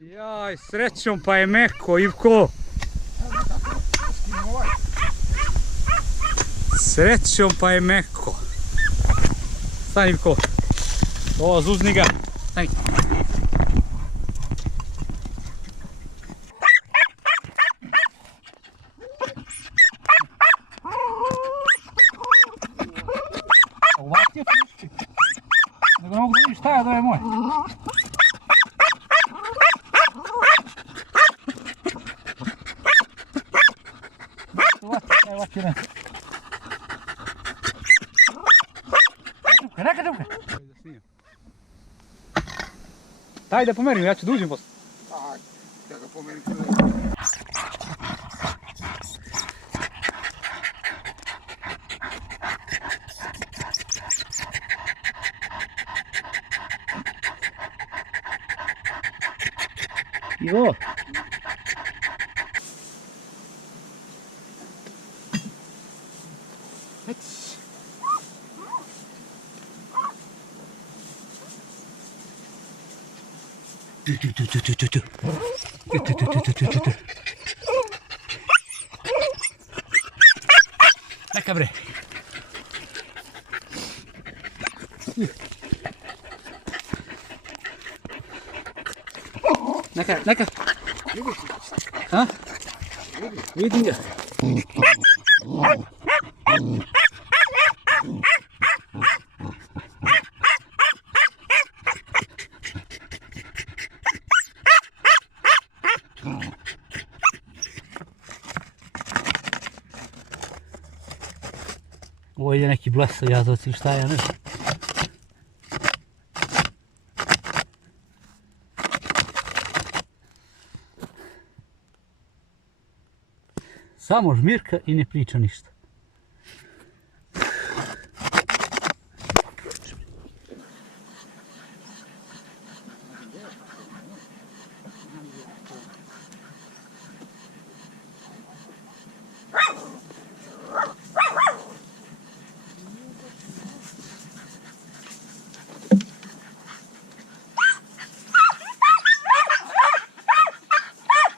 Jaj, srećom pa je meko, Ivko. Srećom pa je meko. Stani, Ivko. O, zuzni ga. Stani. Ovak je pušti. Nego ne mogu da vidim šta je, da je moj. Ovak je ne. Neka džuka. Daj da pomerim, ja ću da uđem posle. Aj, ja ga pomerim. Ivo. Neka bre. Neka. Ha? Vidim ga. Ovo je neki blesav jazavac ili šta je, ne znam. Samo žmirka i ne priča ništa.